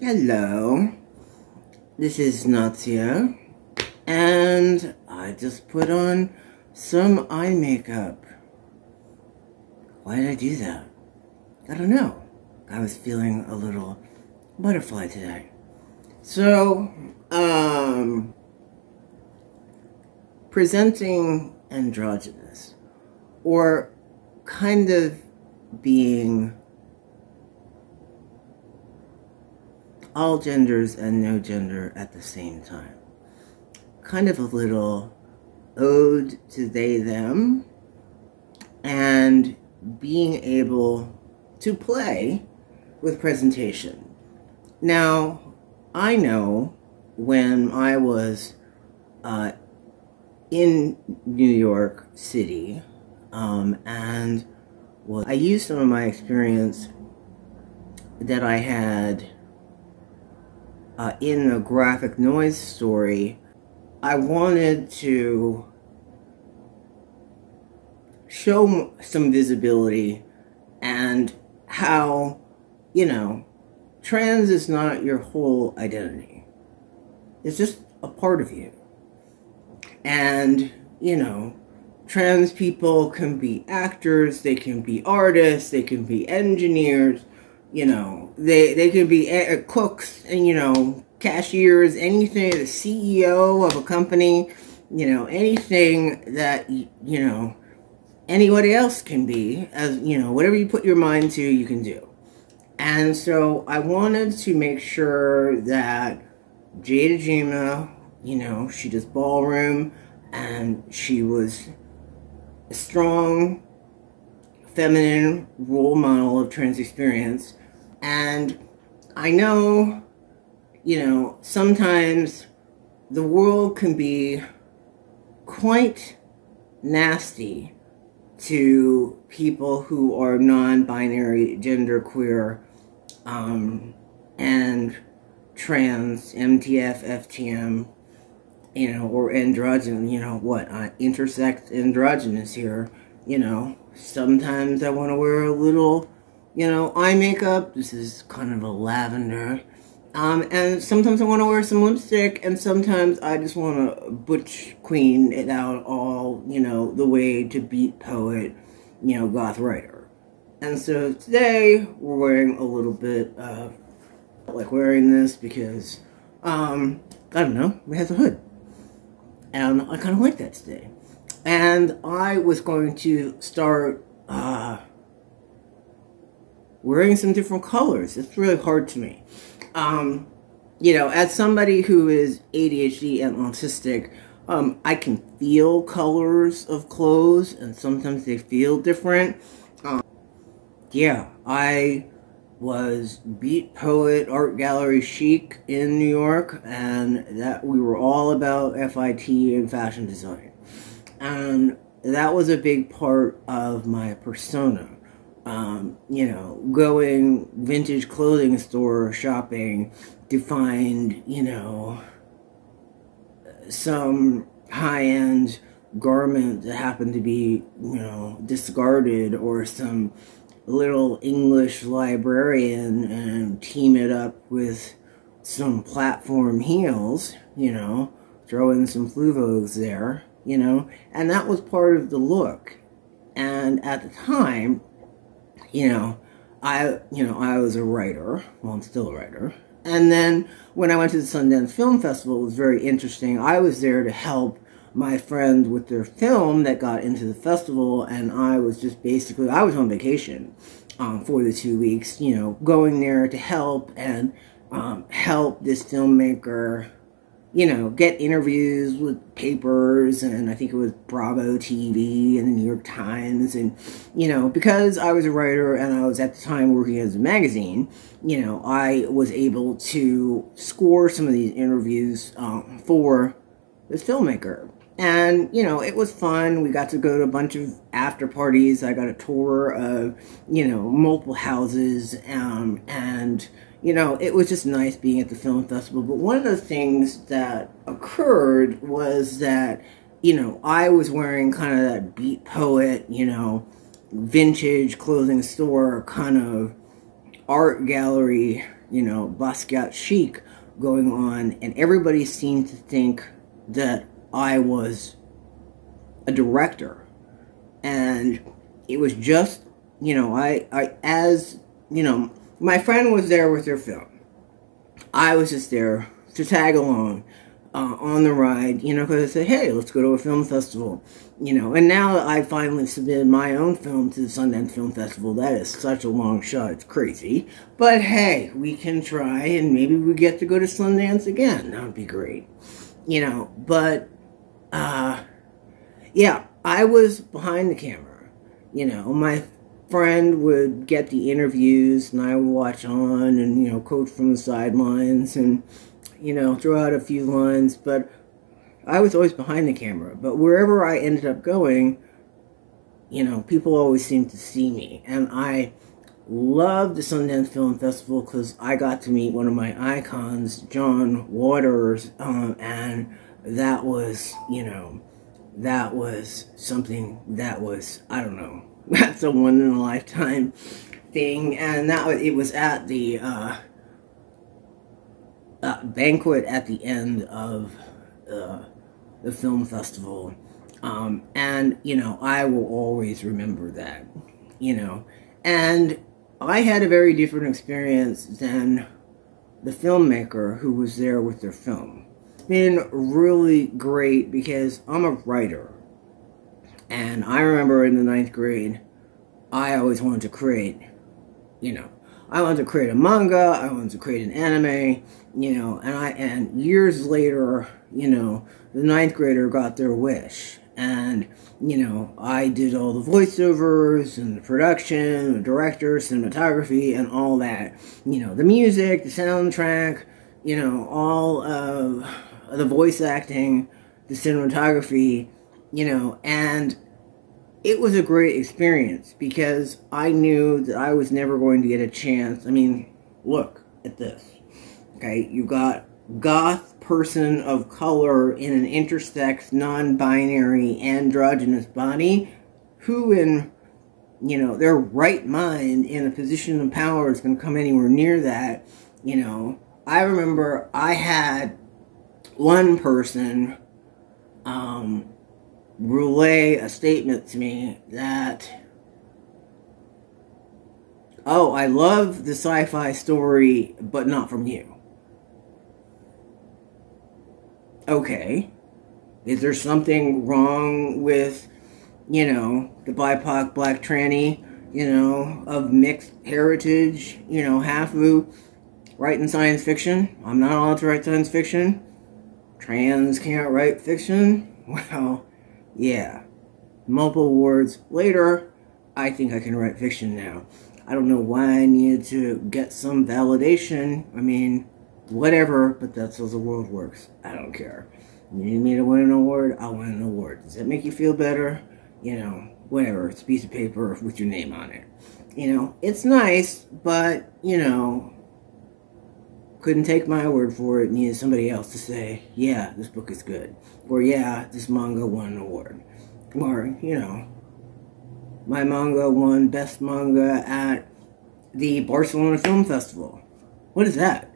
Hello, this is Natsuya, and I just put on some eye makeup. Why did I do that? I don't know. I was feeling a little butterfly today. So, presenting androgynous, or kind of being all genders and no gender at the same time. Kind of a little ode to they, them, and being able to play with presentation. Now, I know when I was in New York City, and I used some of my experience that I had in a graphic noise story. I wanted to show some visibility and how, trans is not your whole identity. It's just a part of you. And, trans people can be actors, they can be artists, they can be engineers, they can be cooks and, cashiers, anything, the CEO of a company, anything that, anybody else can be, as, whatever you put your mind to, you can do. And so I wanted to make sure that Jada Jima, she does ballroom, and she was a strong, feminine role model of trans experience. And I know, sometimes the world can be quite nasty to people who are non-binary, genderqueer, and trans, MTF, FTM, or androgyn, intersex androgynous here, sometimes I want to wear a little, eye makeup. This is kind of a lavender. And sometimes I want to wear some lipstick, and sometimes I just want to butch queen it out all, the way to beat poet, goth writer. And so today we're wearing a little bit of, wearing this because, I don't know, it has a hood. And I kind of like that today. And I was going to start, wearing some different colors. It's really hard to me. As somebody who is ADHD and autistic, I can feel colors of clothes, and sometimes they feel different. I was beat poet art gallery chic in New York, and that we were all about FIT and fashion design. And that was a big part of my persona. Going vintage clothing store shopping to find, some high-end garment that happened to be, discarded, or some little English librarian, and team it up with some platform heels, throw in some fluvos there, and that was part of the look. And at the time, I was a writer. Well, I'm still a writer. And then when I went to the Sundance Film Festival, it was very interesting. I was there to help my friend with their film that got into the festival, and I was just basically, I was on vacation for the 2 weeks, going there to help and help this filmmaker, get interviews with papers, and I think it was Bravo TV and the New York Times, and, because I was a writer and I was at the time working as a magazine, I was able to score some of these interviews for this filmmaker. And, it was fun. We got to go to a bunch of after parties. I got a tour of, multiple houses, and it was just nice being at the film festival. But one of the things that occurred was that, I was wearing kind of that beat poet, vintage clothing store kind of art gallery Basquiat chic going on, and everybody seemed to think that I was a director. And it was just, my friend was there with their film. I was just there to tag along on the ride, because I said, hey, let's go to a film festival, and now I finally submitted my own film to the Sundance Film Festival. That is such a long shot, it's crazy, but hey, we can try, and maybe we get to go to Sundance again. That would be great, but, yeah, I was behind the camera, my friend would get the interviews, and I would watch on, and, coach from the sidelines, and, throw out a few lines, but I was always behind the camera. But wherever I ended up going, people always seemed to see me. And I loved the Sundance Film Festival because I got to meet one of my icons, John Waters, and that was, that was something that was, I don't know, that's a one-in-a-lifetime thing. And it was at the banquet at the end of the film festival, and I will always remember that, and I had a very different experience than the filmmaker who was there with their film. It's been really great because I'm a writer, and I remember in the 9th grade I always wanted to create, I wanted to create a manga, I wanted to create an anime, and years later, the 9th grader got their wish, and, I did all the voiceovers, and the production, the director, cinematography, and all that, the music, the soundtrack, all of the voice acting, the cinematography, and it was a great experience because I knew that I was never going to get a chance. I mean, look at this. Okay, you got goth person of color in an intersex, non-binary, androgynous body who in, their right mind in a position of power is going to come anywhere near that. I remember I had one person relay a statement to me that, oh, I love the sci-fi story, but not from you. Okay, is there something wrong with, the BIPOC black tranny, of mixed heritage, half-moo, writing science fiction? I'm not allowed to write science fiction? Trans can't write fiction? Well, yeah. Multiple awards later, I think I can write fiction now. I don't know why I needed to get some validation. I mean, whatever, but that's how the world works. I don't care. You need me to win an award? I'll win an award. Does that make you feel better? Whatever. It's a piece of paper with your name on it. It's nice, but, couldn't take my word for it. Needed somebody else to say, yeah, this book is good. Or, yeah, this manga won an award. Or, my manga won Best Manga at the Barcelona Film Festival. What is that?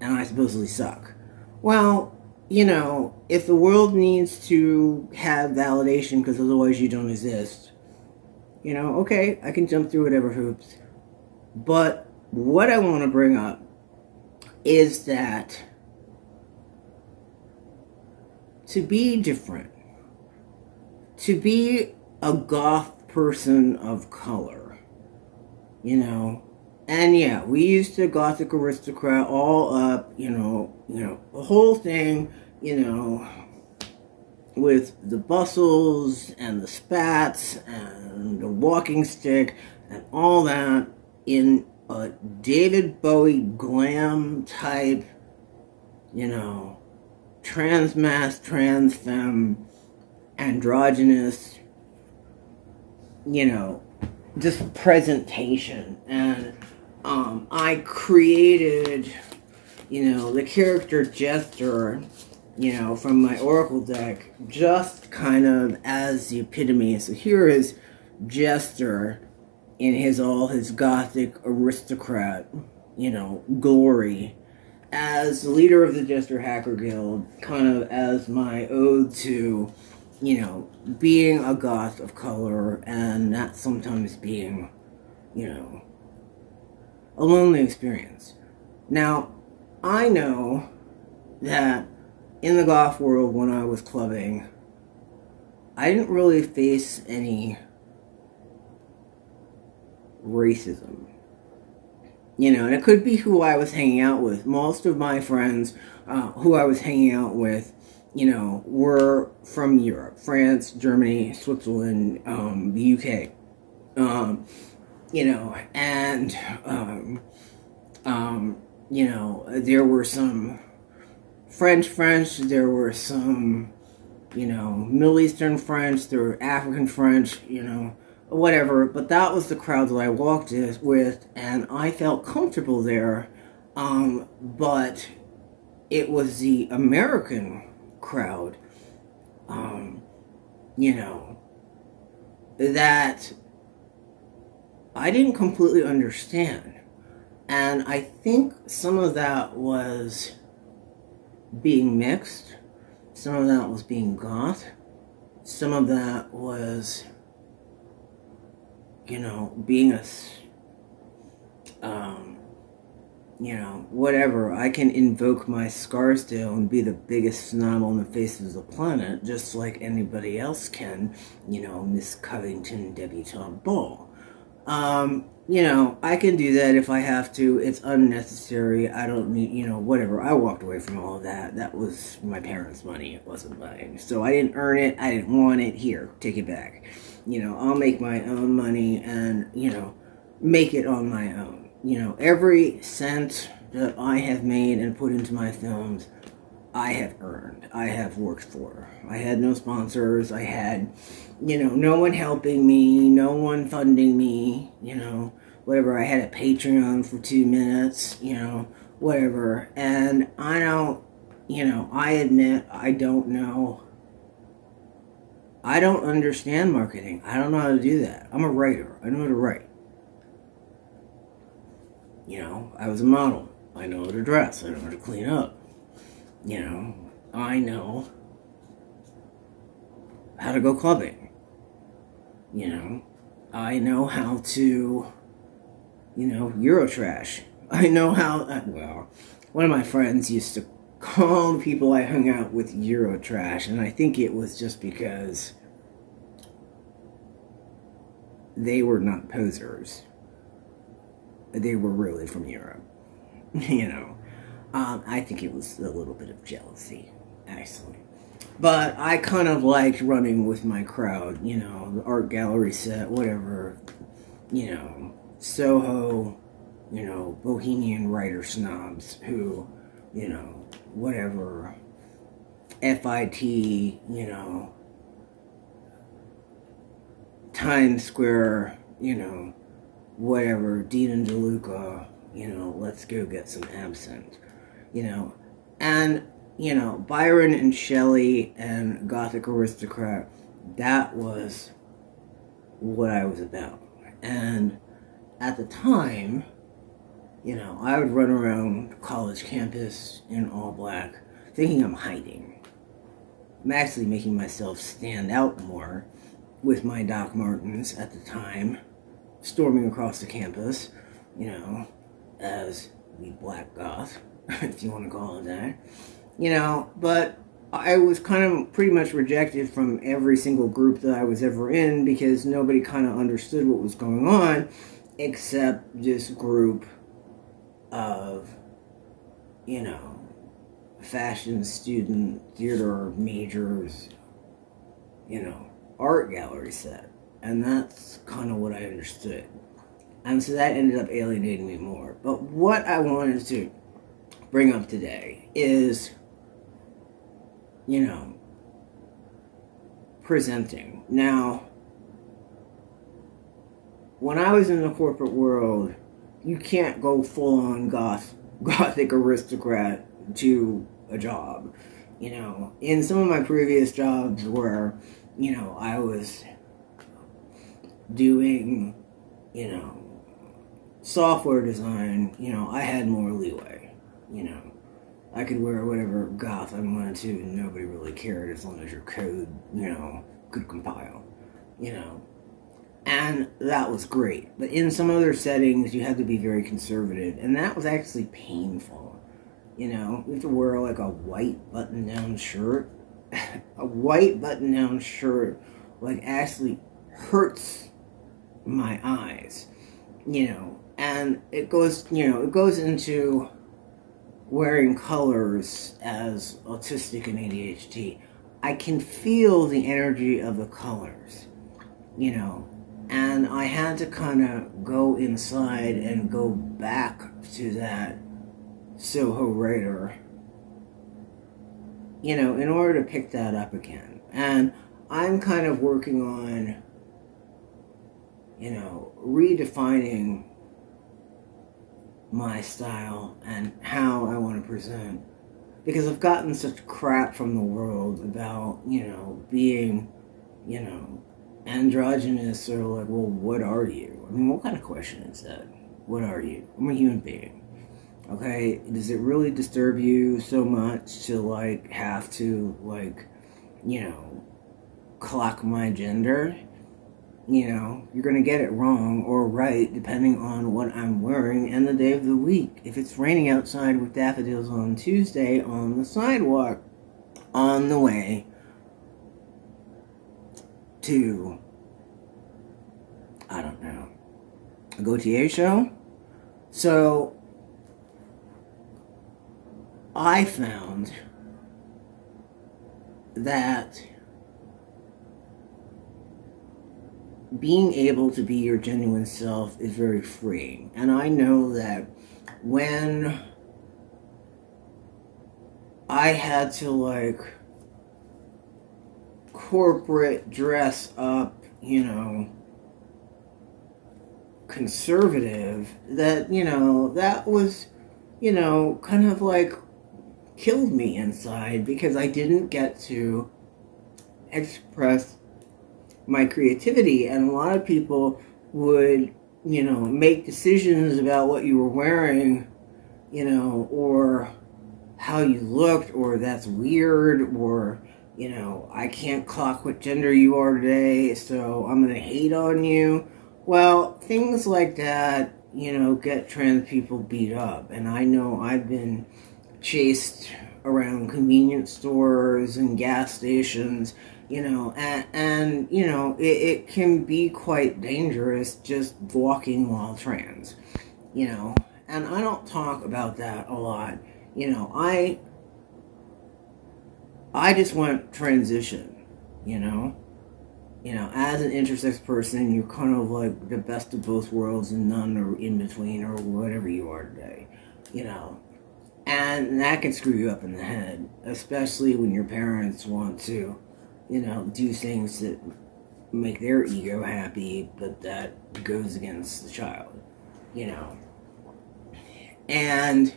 And I supposedly suck. Well, if the world needs to have validation because otherwise you don't exist, okay, I can jump through whatever hoops. But what I want to bring up is that to be different, to be a goth person of color, and yeah, we used to gothic aristocrat all up, the whole thing, with the bustles and the spats and the walking stick and all that in a David Bowie glam type, trans mass, trans femme, androgynous, just presentation. And I created, the character Jester, from my Oracle deck, just kind of as the epitome. So here is Jester in all his gothic aristocrat glory as the leader of the Jester Hacker Guild, kind of as my ode to, being a goth of color and not sometimes being, a lonely experience. Now, I know that in the goth world when I was clubbing, I didn't really face any racism. And it could be who I was hanging out with. Most of my friends who I was hanging out with, were from Europe, France, Germany, Switzerland, the UK. And, there were some French, there were some, Middle Eastern French, there were African French, whatever, but that was the crowd that I walked with, and I felt comfortable there, but it was the American crowd, that I didn't completely understand, and I think some of that was being mixed, some of that was being goth, some of that was being a, whatever. I can invoke my Scarsdale and be the biggest snob on the face of the planet, just like anybody else can, Miss Covington Debutante Ball. I can do that if I have to. It's unnecessary. I don't need, whatever. I walked away from all of that. That was my parents' money. It wasn't mine. So I didn't earn it. I didn't want it. Here, take it back. I'll make my own money and, make it on my own. Every cent that I have made and put into my films, I have earned. I have worked for. I had no sponsors. I had, no one helping me, no one funding me, whatever. I had a Patreon for 2 minutes, whatever. And I don't, I admit I don't know. I don't understand marketing. I don't know how to do that. I'm a writer. I know how to write. I was a model. I know how to dress. I know how to clean up. I know how to go clubbing. I know how to, Eurotrash. I know how, well, one of my friends used to call the people I hung out with Eurotrash, and I think it was just because they were not posers. They were really from Europe. I think it was a little bit of jealousy, actually. But I kind of liked running with my crowd, the art gallery set, whatever, Soho, bohemian writer snobs who, whatever, FIT, Times Square, whatever, Dean and DeLuca, let's go get some absinthe, and, Byron and Shelley and Gothic Aristocrat, that was what I was about. And at the time, I would run around college campus in all black, thinking I'm hiding. I'm actually making myself stand out more with my Doc Martens at the time, storming across the campus, as the Black Goth, if you want to call it that. But I was kind of pretty much rejected from every single group that I was ever in because nobody kind of understood what was going on except this group of, fashion student, theater majors, art gallery set. And that's kind of what I understood. And so that ended up alienating me more. But what I wanted to bring up today is, presenting. Now, when I was in the corporate world, you can't go full-on gothic aristocrat to a job. In some of my previous jobs where, I was doing, software design, I had more leeway, I could wear whatever goth I wanted to, and nobody really cared as long as your code, could compile, And that was great. But in some other settings, you had to be very conservative, and that was actually painful. You have to wear like a white button-down shirt. A white button-down shirt, like, actually hurts my eyes, And it goes into wearing colors as autistic and ADHD. I can feel the energy of the colors, and I had to kind of go inside and go back to that Soho writer, in order to pick that up again. And I'm kind of working on, redefining my style and how I want to present. Because I've gotten such crap from the world about, being, androgynous, or like, well, what are you? I mean, what kind of question is that? What are you? I'm a human being. Okay? Does it really disturb you so much to, like, have to, like, clock my gender? You're going to get it wrong or right depending on what I'm wearing and the day of the week. If it's raining outside with daffodils on Tuesday on the sidewalk on the way to, I don't know, a Gautier show. So I found that being able to be your genuine self is very freeing. And I know that when I had to, like, corporate dress up, conservative, that, that was, kind of like killed me inside, because I didn't get to express my creativity. And a lot of people would, make decisions about what you were wearing, or how you looked, or that's weird, or, I can't clock what gender you are today, so I'm going to hate on you. Well, things like that, get trans people beat up. And I know I've been chased around convenience stores and gas stations, and it can be quite dangerous just walking while trans, and I don't talk about that a lot. I just want transition, as an intersex person, you're kind of like the best of both worlds and none, or in between, or whatever you are today, and that can screw you up in the head, especially when your parents want to, do things that make their ego happy, but that goes against the child, And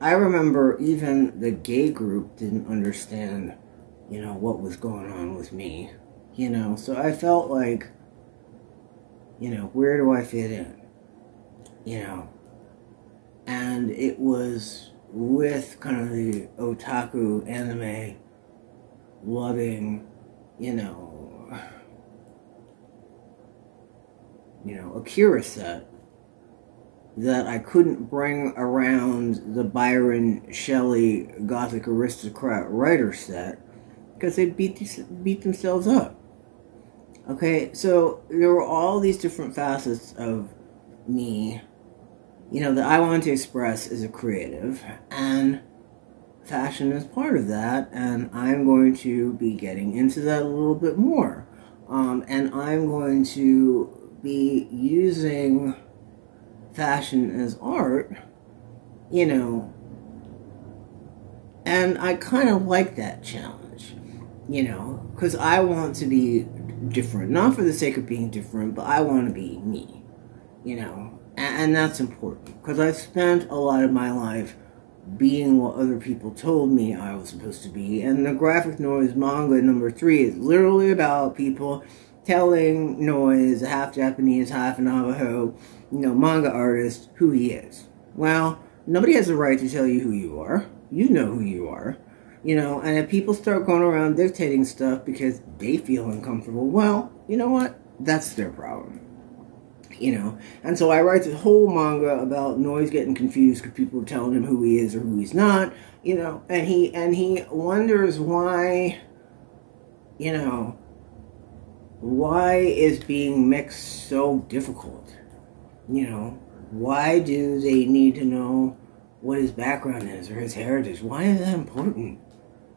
I remember even the gay group didn't understand, what was going on with me, So I felt like, where do I fit in, And it was with kind of the otaku anime loving, Akira set that I couldn't bring around the Byron Shelley Gothic aristocrat writer set, because they beat themselves up. Okay, so there were all these different facets of me, that I wanted to express as a creative, and fashion is part of that, and I'm going to be getting into that a little bit more. And I'm going to be using fashion as art, and I kind of like that challenge, because I want to be different, not for the sake of being different, but I want to be me, and that's important, because I've spent a lot of my life being what other people told me I was supposed to be. And the graphic noise manga number 3 is literally about people telling Noise, a half Japanese, half Navajo, manga artist, who he is. Well, nobody has the right to tell you who you are. You know who you are. And if people start going around dictating stuff because they feel uncomfortable, well, you know what? That's their problem. And so I write this whole manga about Noise getting confused because people are telling him who he is or who he's not, and he wonders why, why is being mixed so difficult? Why do they need to know what his background is or his heritage? Why is that important?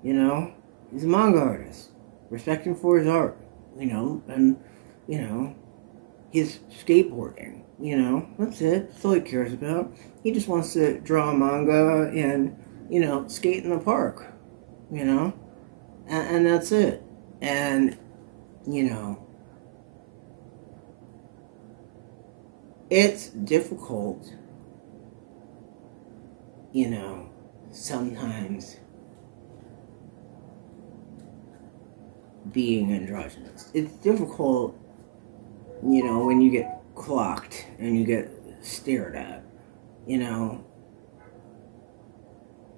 He's a manga artist. Respect him for his art, and, his skateboarding, that's it. That's all he cares about. He just wants to draw manga and, skate in the park, and that's it. And, it's difficult, sometimes being androgynous. It's difficult, when you get clocked and you get stared at,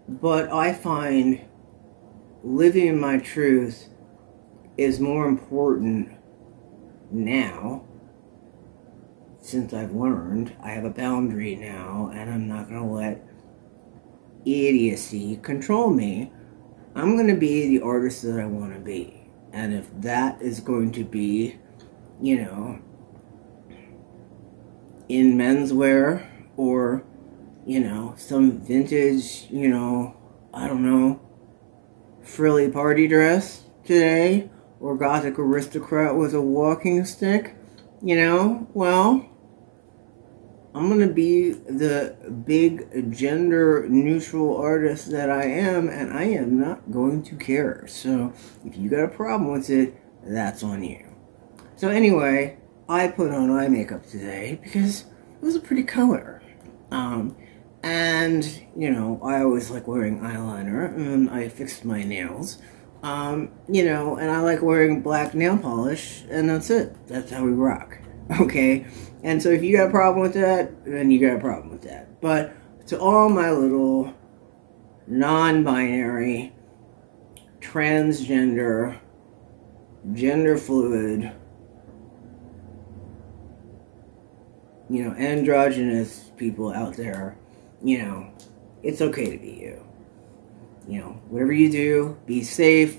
But I find living in my truth is more important now, since I've learned. I have a boundary now, and I'm not going to let idiocy control me. I'm going to be the artist that I want to be. And if that is going to be, in menswear or, some vintage, I don't know, frilly party dress today, or gothic aristocrat with a walking stick, well, I'm going to be the big gender neutral artist that I am, and I am not going to care. So if you got a problem with it, that's on you. So anyway, I put on eye makeup today because it was a pretty color. And, I always like wearing eyeliner, and I fixed my nails. And I like wearing black nail polish, and that's it. That's how we rock. Okay? And so if you got a problem with that, then you got a problem with that. But to all my little non-binary, transgender, gender fluid, androgynous people out there, it's okay to be you. Whatever you do, be safe.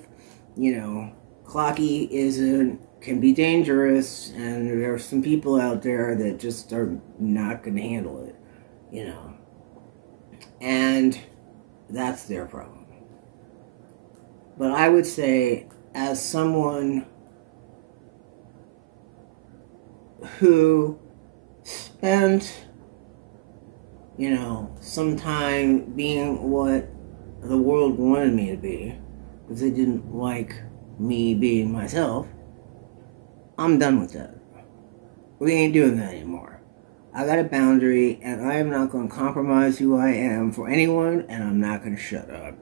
Clocky can be dangerous, and there are some people out there that just are not going to handle it, and that's their problem. But I would say, as someone who spent, some time being what the world wanted me to be, because they didn't like me being myself, I'm done with that. We ain't doing that anymore. I got a boundary, and I am not going to compromise who I am for anyone, and I'm not going to shut up.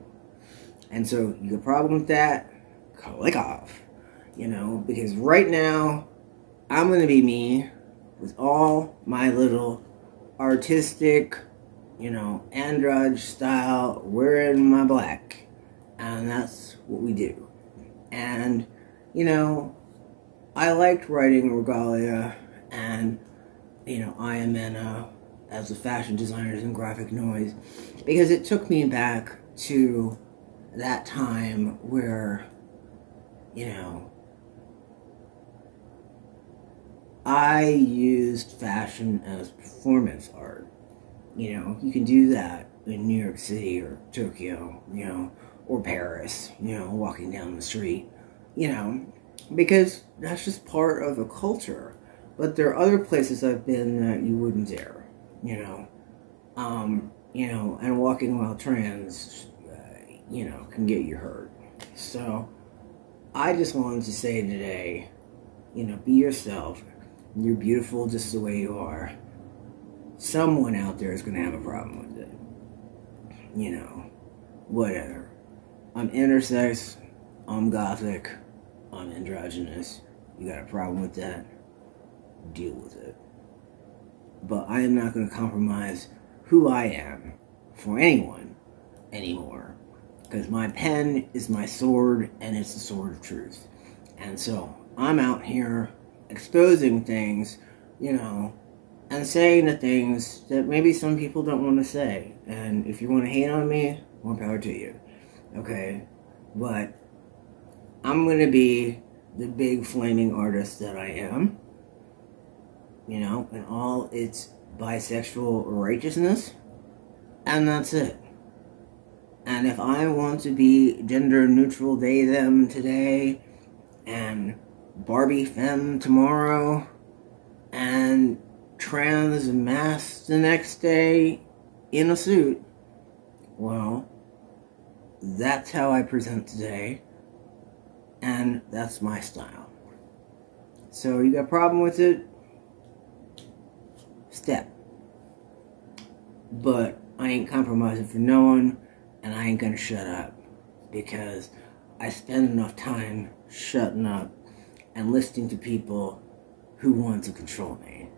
And so, you got a problem with that? Click off. Because right now, I'm going to be me with all my little artistic, androgy style, wearing my black. And that's what we do. And, I liked writing Regalia and, I Am Anna as the fashion designers in Graphic Noise, because it took me back to that time where, I used fashion as performance art. You can do that in New York City or Tokyo, or Paris, walking down the street, because that's just part of a culture. But there are other places I've been that you wouldn't dare, and walking while trans, can get you hurt. So I just wanted to say today, be yourself. You're beautiful just the way you are. Someone out there is going to have a problem with it. Whatever. I'm intersex, I'm gothic, I'm androgynous. You got a problem with that? Deal with it. But I am not going to compromise who I am for anyone anymore. Because my pen is my sword, and it's the sword of truth. And so I'm out here exposing things, and saying the things that maybe some people don't want to say. And if you want to hate on me, more power to you. Okay? But I'm going to be the big flaming artist that I am, in all its bisexual righteousness. And that's it. And if I want to be gender neutral they, them today, and Barbie femme tomorrow, and trans mass the next day in a suit, well, that's how I present today, and that's my style. So you got a problem with it? Step. But I ain't compromising for no one, and I ain't gonna shut up, because I spend enough time shutting up and listening to people who want to control me.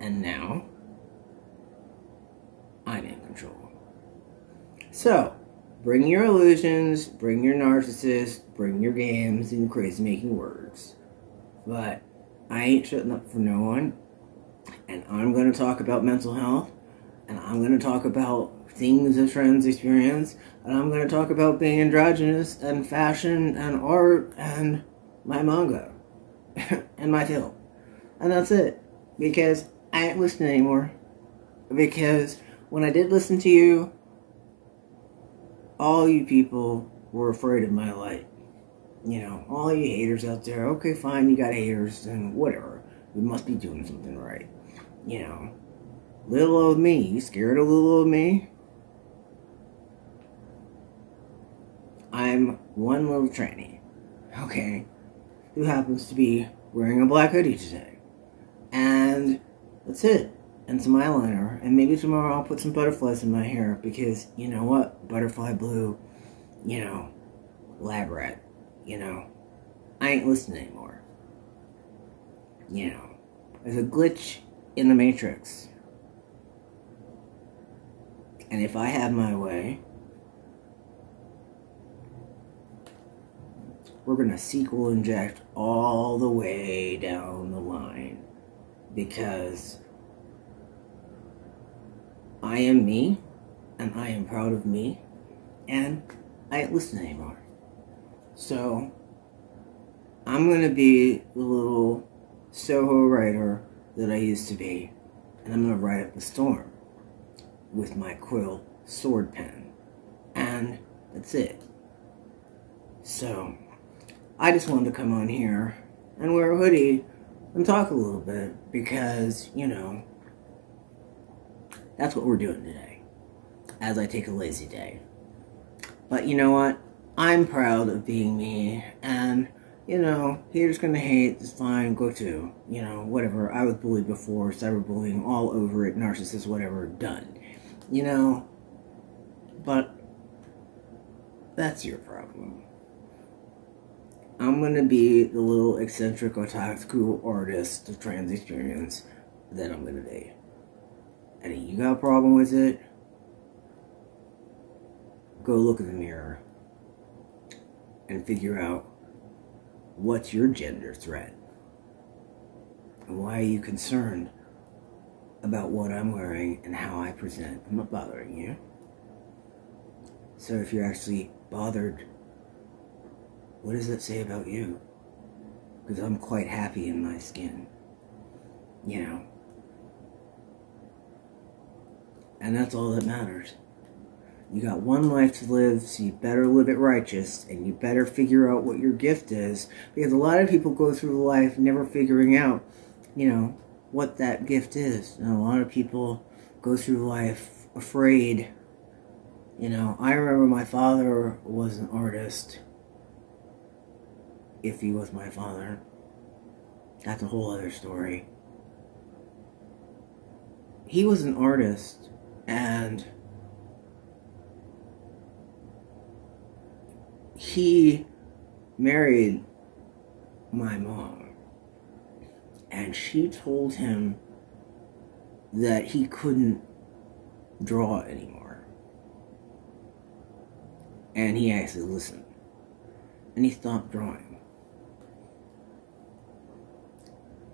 And now, I'm in control. So, bring your illusions, bring your narcissists, bring your games and your crazy making words. But I ain't shutting up for no one, and I'm going to talk about mental health, and I'm going to talk about things a trans experience, and I'm going to talk about being androgynous, and fashion, and art, and my manga, and my film. And that's it. Because I ain't listening anymore. Because when I did listen to you, all you people were afraid of my light. All you haters out there, okay, fine, you got haters, and whatever. We must be doing something right. Little old me, you scared of little old me? I'm one little tranny, okay, who happens to be wearing a black hoodie today. And that's it. And some eyeliner. And maybe tomorrow I'll put some butterflies in my hair, because, you know what? Butterfly blue, lab rat, I ain't listening anymore. There's a glitch in the Matrix. And if I have my way, we're going to sequel inject all the way down the line. Because I am me, and I am proud of me, and I ain't listening anymore. So, I'm going to be the little Soho writer that I used to be, and I'm going to write up the storm with my quill sword pen. And that's it. So, I just wanted to come on here and wear a hoodie and talk a little bit, because, that's what we're doing today, as I take a lazy day. But you know what? I'm proud of being me, and, haters gonna hate, it's fine, go to, whatever. I was bullied before, cyberbullying, all over it, narcissist, whatever, done. But that's your problem. I'm gonna be the little eccentric otaku artist of trans experience that I'm gonna be. And if you got a problem with it, go look in the mirror and figure out what's your gender threat. And why are you concerned about what I'm wearing and how I present? I'm not bothering you. So if you're actually bothered, what does that say about you? Because I'm quite happy in my skin. And that's all that matters. You got one life to live, so you better live it righteous, and you better figure out what your gift is. Because a lot of people go through life never figuring out, what that gift is. And a lot of people go through life afraid. I remember my father was an artist. If he was my father. That's a whole other story. He was an artist, and he married my mom, and she told him that he couldn't draw anymore. And he actually listened. And he stopped drawing.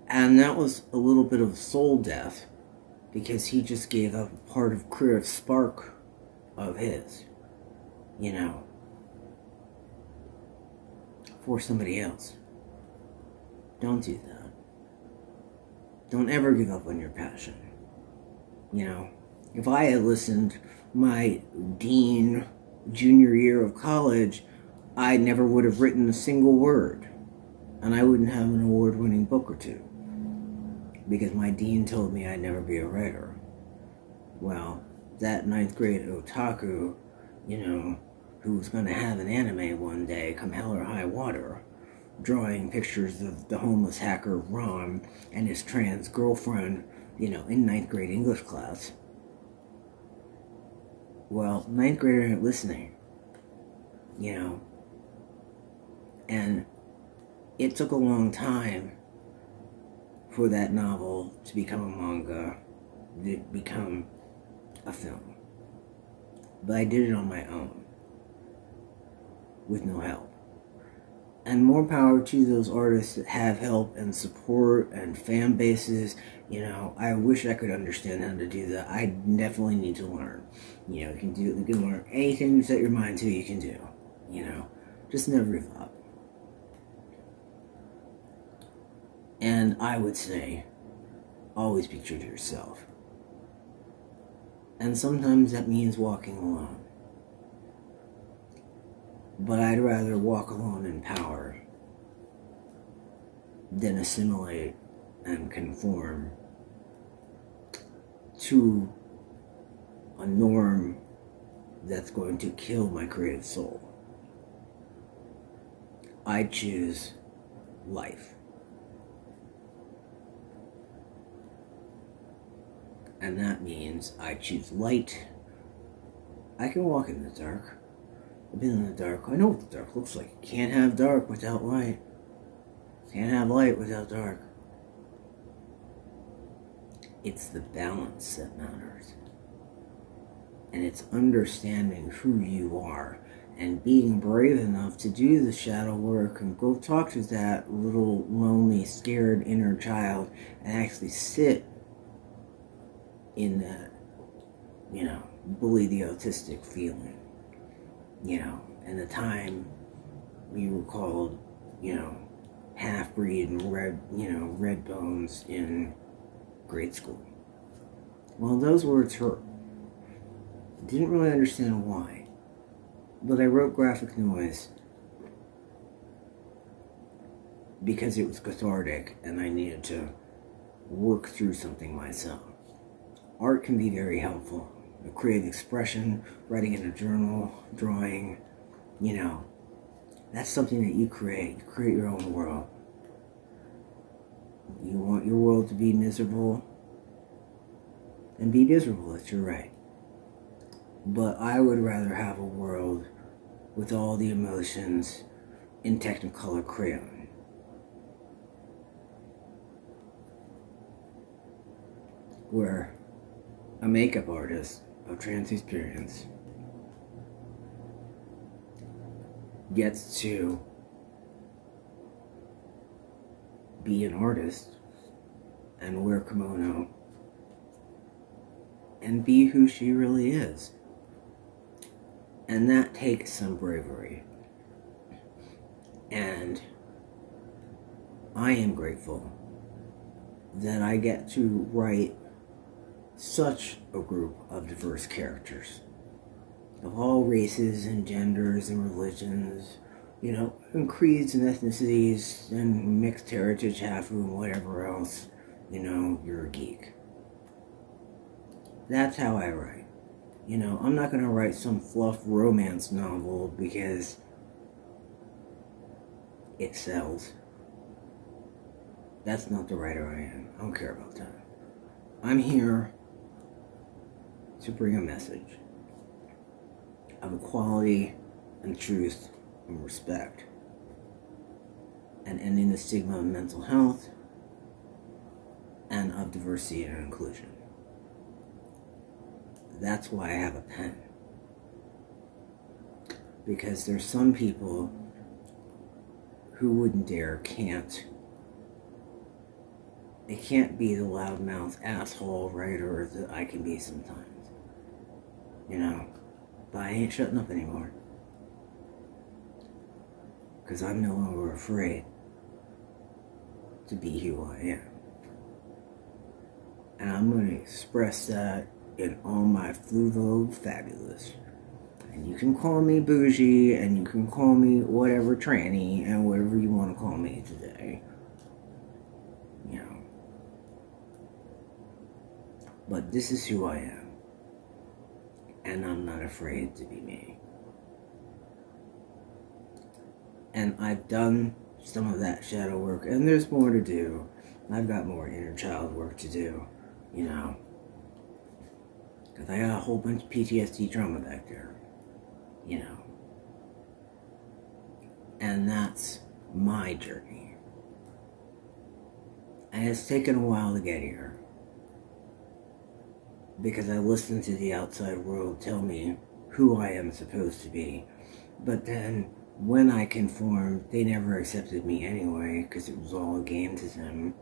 And that was a little bit of soul death, because he just gave up a part of creative spark of his, you know, for somebody else. Don't do that. Don't ever give up on your passion. You know, if I had listened my dean junior year of college, I never would have written a single word, and I wouldn't have an award-winning book or two, because my dean told me I'd never be a writer. Well, that 9th grade otaku, you know, who was going to have an anime one day, come hell or high water, drawing pictures of the homeless hacker Ron and his trans girlfriend, you know, in 9th grade English class. Well, 9th grader ain't listening, you know. And it took a long time for that novel to become a manga, to become a film. But I did it on my own, with no help. And more power to those artists that have help and support and fan bases. You know, I wish I could understand how to do that. I definitely need to learn. You know, you can learn anything you set your mind to, you can do. You know, just never give up. And I would say, always be true to yourself. And sometimes that means walking alone. But I'd rather walk alone in power than assimilate and conform to a norm that's going to kill my creative soul. I choose life. And that means I choose light. I can walk in the dark. I've been in the dark. I know what the dark looks like. You can't have dark without light. Can't have light without dark. It's the balance that matters. And it's understanding who you are and being brave enough to do the shadow work and go talk to that little lonely, scared inner child and actually sit in that, you know, bully the autistic feeling. You know, and the time we were called, you know, half-breed and red bones in grade school. Well, those words hurt. Didn't really understand why. But I wrote graphic noise because it was cathartic and I needed to work through something myself. Art can be very helpful. Creative expression, writing in a journal, drawing, you know, that's something that you create. You create your own world. You want your world to be miserable, then be miserable, that's your right. But I would rather have a world with all the emotions in Technicolor crayon. Where a makeup artist of trans experience gets to be an artist and wear kimono and be who she really is. And that takes some bravery. And I am grateful that I get to write such a group of diverse characters of all races and genders and religions, you know, and creeds and ethnicities and mixed heritage, half and whatever else, you know, you're a geek. That's how I write. You know, I'm not going to write some fluff romance novel because it sells. That's not the writer I am. I don't care about that. I'm here to bring a message of equality and truth and respect. and ending the stigma of mental health and of diversity and inclusion. That's why I have a pen. Because there's some people who wouldn't dare, can't. It can't be the loudmouth asshole writer that I can be sometimes. You know? But I ain't shutting up anymore. Because I'm no longer afraid to be who I am. And I'm going to express that in all my fluvo fabulous. And you can call me bougie, and you can call me whatever tranny, and whatever you want to call me today. You know. But this is who I am. And I'm not afraid to be me. And I've done some of that shadow work, and there's more to do. I've got more inner child work to do, you know. Because I got a whole bunch of PTSD trauma back there, you know. And that's my journey. And it's taken a while to get here. Because I listened to the outside world tell me who I am supposed to be. But then, when I conformed, they never accepted me anyway, because it was all a game to them.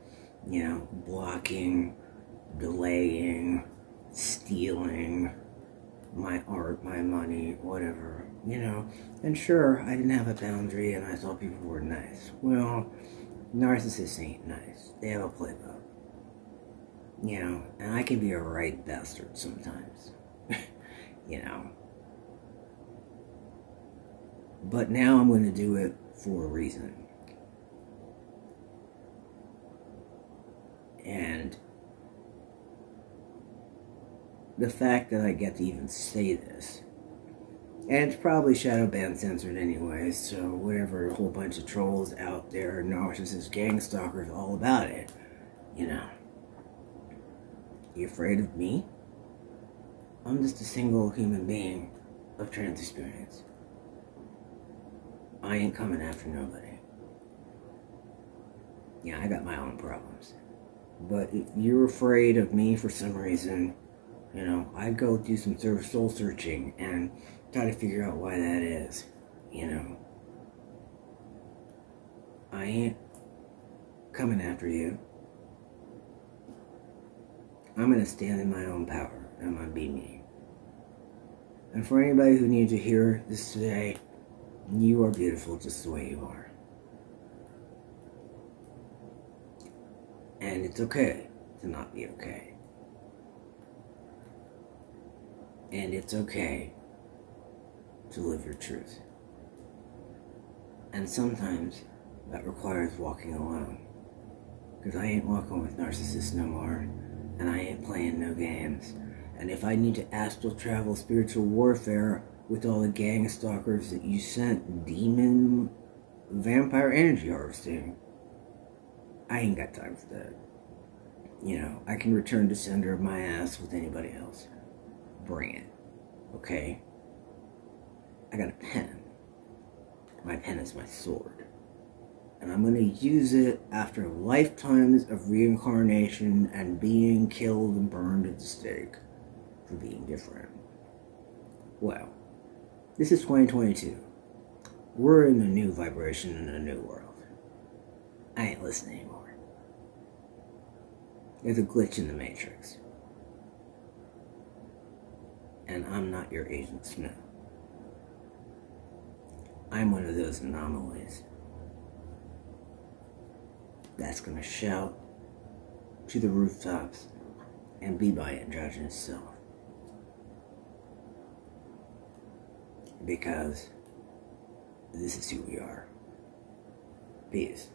You know, blocking, delaying, stealing my art, my money, whatever, you know. And sure, I didn't have a boundary, and I thought people were nice. Well, narcissists ain't nice. They have a playbook. You know, and I can be a right bastard sometimes. You know. But now I'm going to do it for a reason. And the fact that I get to even say this, and it's probably shadow ban censored anyway, so whatever, a whole bunch of trolls out there, narcissists, gang stalkers, all about it, you know. You afraid of me? I'm just a single human being of trans experience. I ain't coming after nobody. Yeah, I got my own problems. But if you're afraid of me for some reason, you know, I'd go do some sort of soul searching and try to figure out why that is, you know. I ain't coming after you. I'm going to stand in my own power. I'm going to be me. And for anybody who needs to hear this today, you are beautiful just the way you are. And it's okay to not be okay. And it's okay to live your truth. And sometimes that requires walking alone. Because I ain't walking with narcissists no more. And I ain't playing no games. And if I need to astral travel spiritual warfare with all the gang stalkers that you sent demon vampire energy harvesting, I ain't got time for that. You know, I can return to sender of my ass with anybody else. Bring it. Okay? I got a pen. My pen is my sword. And I'm going to use it after lifetimes of reincarnation and being killed and burned at the stake for being different. Well, this is 2022. We're in a new vibration in a new world. I ain't listening anymore. There's a glitch in the Matrix. And I'm not your Agent Smith. I'm one of those anomalies that's going to shout to the rooftops and be my androgynous self. Because this is who we are. Peace.